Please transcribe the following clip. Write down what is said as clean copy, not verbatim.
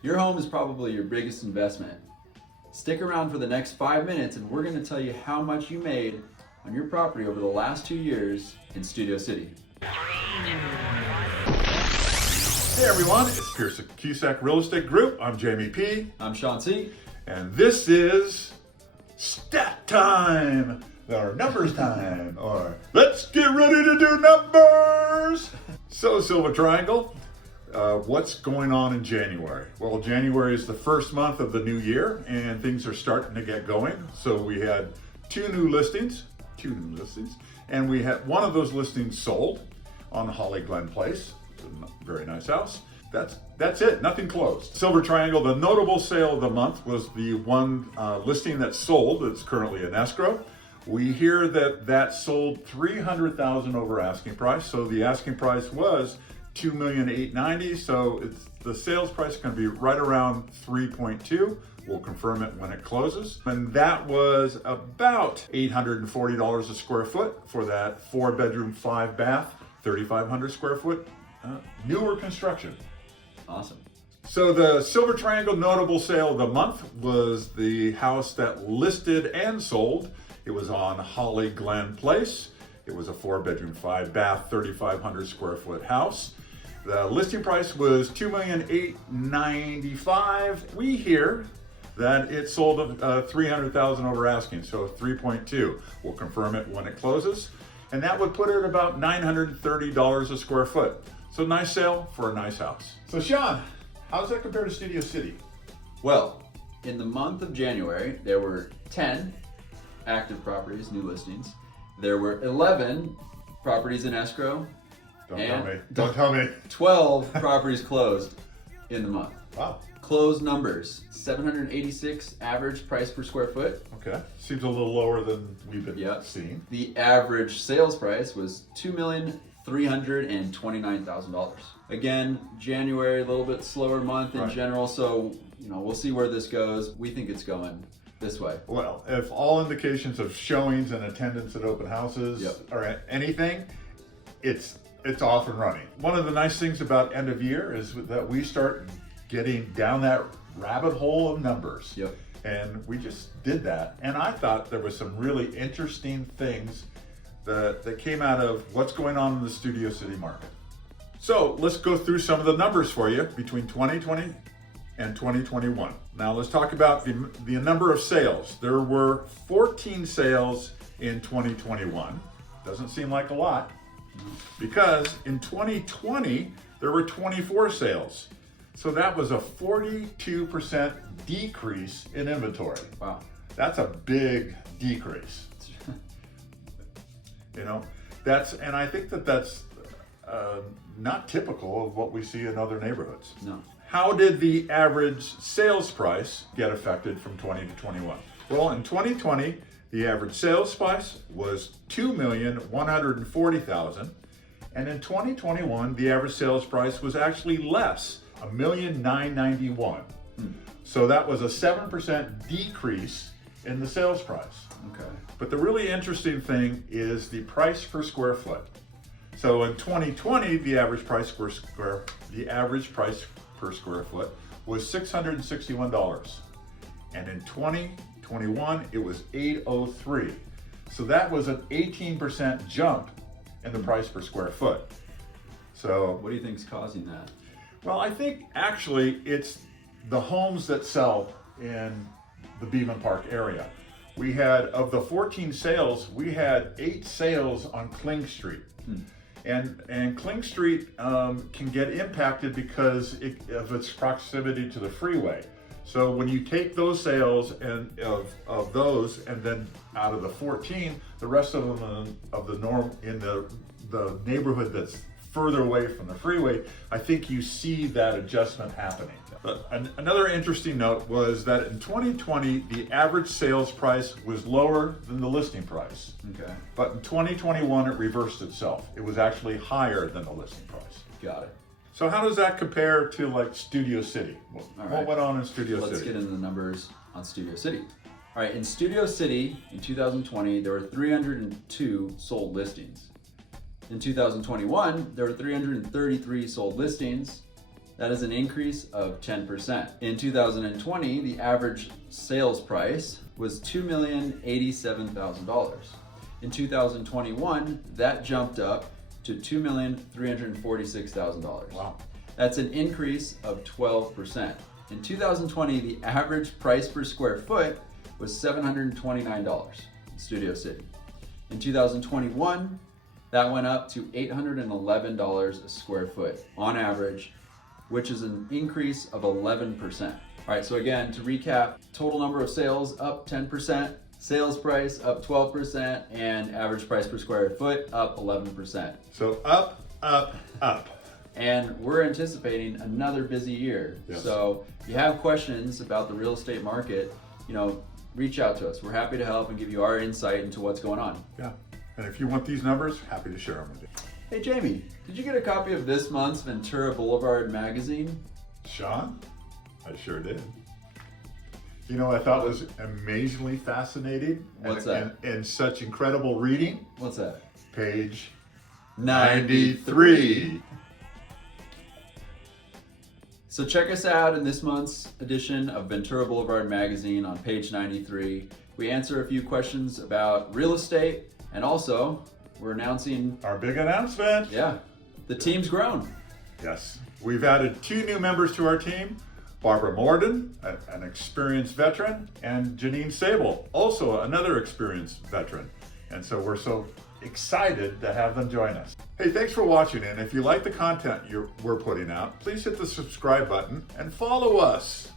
Your home is probably your biggest investment. Stick around for the next 5 minutes and we're going to tell you how much you made on your property over the last 2 years in Studio City. Hey everyone, it's Pearson Cusack Real Estate Group. I'm Jamie P. I'm Shawn C. And this is stat time, or numbers time, or let's get ready to do numbers. So Silver Triangle, what's going on in January? Well, January is the first month of the new year and things are starting to get going. So we had two new listings, and we had one of those listings sold on Holly Glen Place. A very nice house. That's it, nothing closed. Silver Triangle, the notable sale of the month was the one listing that sold. It's currently in escrow. We hear that sold $300,000 over asking price. So the asking price was $2,890,000. So the sales price is going to be right around 3.2. We'll confirm it when it closes. And that was about $840 a square foot for that 4-bedroom, 5-bath, 3,500 square foot newer construction. Awesome. So the Silver Triangle notable sale of the month was the house that listed and sold. It was on Holly Glen Place. It was a 4-bedroom, 5-bath, 3,500 square foot house. The listing price was $2,895,000. We hear that it sold $300,000 over asking, so 3.2. We'll confirm it when it closes. And that would put it at about $930 a square foot. So nice sale for a nice house. So Shawn, how does that compare to Studio City? Well, in the month of January, there were 10 active properties, new listings. There were 11 properties in escrow. Don't tell me. 12 properties closed in the month. Wow. Closed numbers, $786 average price per square foot. Okay. Seems a little lower than we've been seeing. The average sales price was $2,329,000. Again, January, a little bit slower month in general, so we'll see where this goes. We think it's going this way. Well, if all indications of showings and attendance at open houses or anything, it's off and running. One of the nice things about end of year is that we start getting down that rabbit hole of numbers. Yep. And we just did that. And I thought there was some really interesting things that came out of what's going on in the Studio City market. So let's go through some of the numbers for you between 2020 and 2021. Now let's talk about the number of sales. There were 14 sales in 2021. Doesn't seem like a lot, because in 2020, there were 24 sales. So that was a 42% decrease in inventory. Wow. That's a big decrease. And I think that's not typical of what we see in other neighborhoods. No. How did the average sales price get affected from 20 to 21? Well, in 2020, the average sales price was $2,140,000. And in 2021, the average sales price was actually less, $1,991,000. So that was a 7% decrease in the sales price. Okay. But the really interesting thing is the price per square foot. So in 2020, the average price per square foot was $661. And in 2021, it was $803. So that was an 18% jump in the price per square foot. So what do you think is causing that? Well, I think actually it's the homes that sell in the Beaman Park area. We had, of the 14 sales, we had 8 sales on Kling Street. And Kling Street can get impacted because of its proximity to the freeway. So when you take those sales and of those, and then out of the 14, the rest of them of the norm in the neighborhood that's further away from the freeway, I think you see that adjustment happening. But another interesting note was that in 2020, the average sales price was lower than the listing price. Okay. But in 2021, it reversed itself. It was actually higher than the listing price. Got it. So how does that compare to like Studio City? What went on in Studio City? Let's get into the numbers on Studio City. All right, in Studio City in 2020, there were 302 sold listings. In 2021, there were 333 sold listings. That is an increase of 10%. In 2020, the average sales price was $2,087,000. In 2021, that jumped up to $2,346,000. Wow. That's an increase of 12%. In 2020, the average price per square foot was $729 in Studio City. In 2021, that went up to $811 a square foot on average, which is an increase of 11%. All right, so again, to recap, total number of sales up 10%, sales price up 12%, and average price per square foot up 11%. So up, up, up. And we're anticipating another busy year. Yes. So if you have questions about the real estate market, reach out to us. We're happy to help and give you our insight into what's going on. Yeah. And if you want these numbers, happy to share them with you. Hey Jamie, did you get a copy of this month's Ventura Boulevard magazine? Shawn? I sure did. I thought was amazingly fascinating. What's that? And such incredible reading. What's that? Page 93. So check us out in this month's edition of Ventura Boulevard magazine on page 93. We answer a few questions about real estate, and also we're announcing our big announcement. Yeah, the team's grown. Yes, we've added 2 new members to our team. Barbara Morden, an experienced veteran, and Janine Sable, also another experienced veteran. And so we're so excited to have them join us. Hey, thanks for watching, and if you like the content we're putting out, please hit the subscribe button and follow us.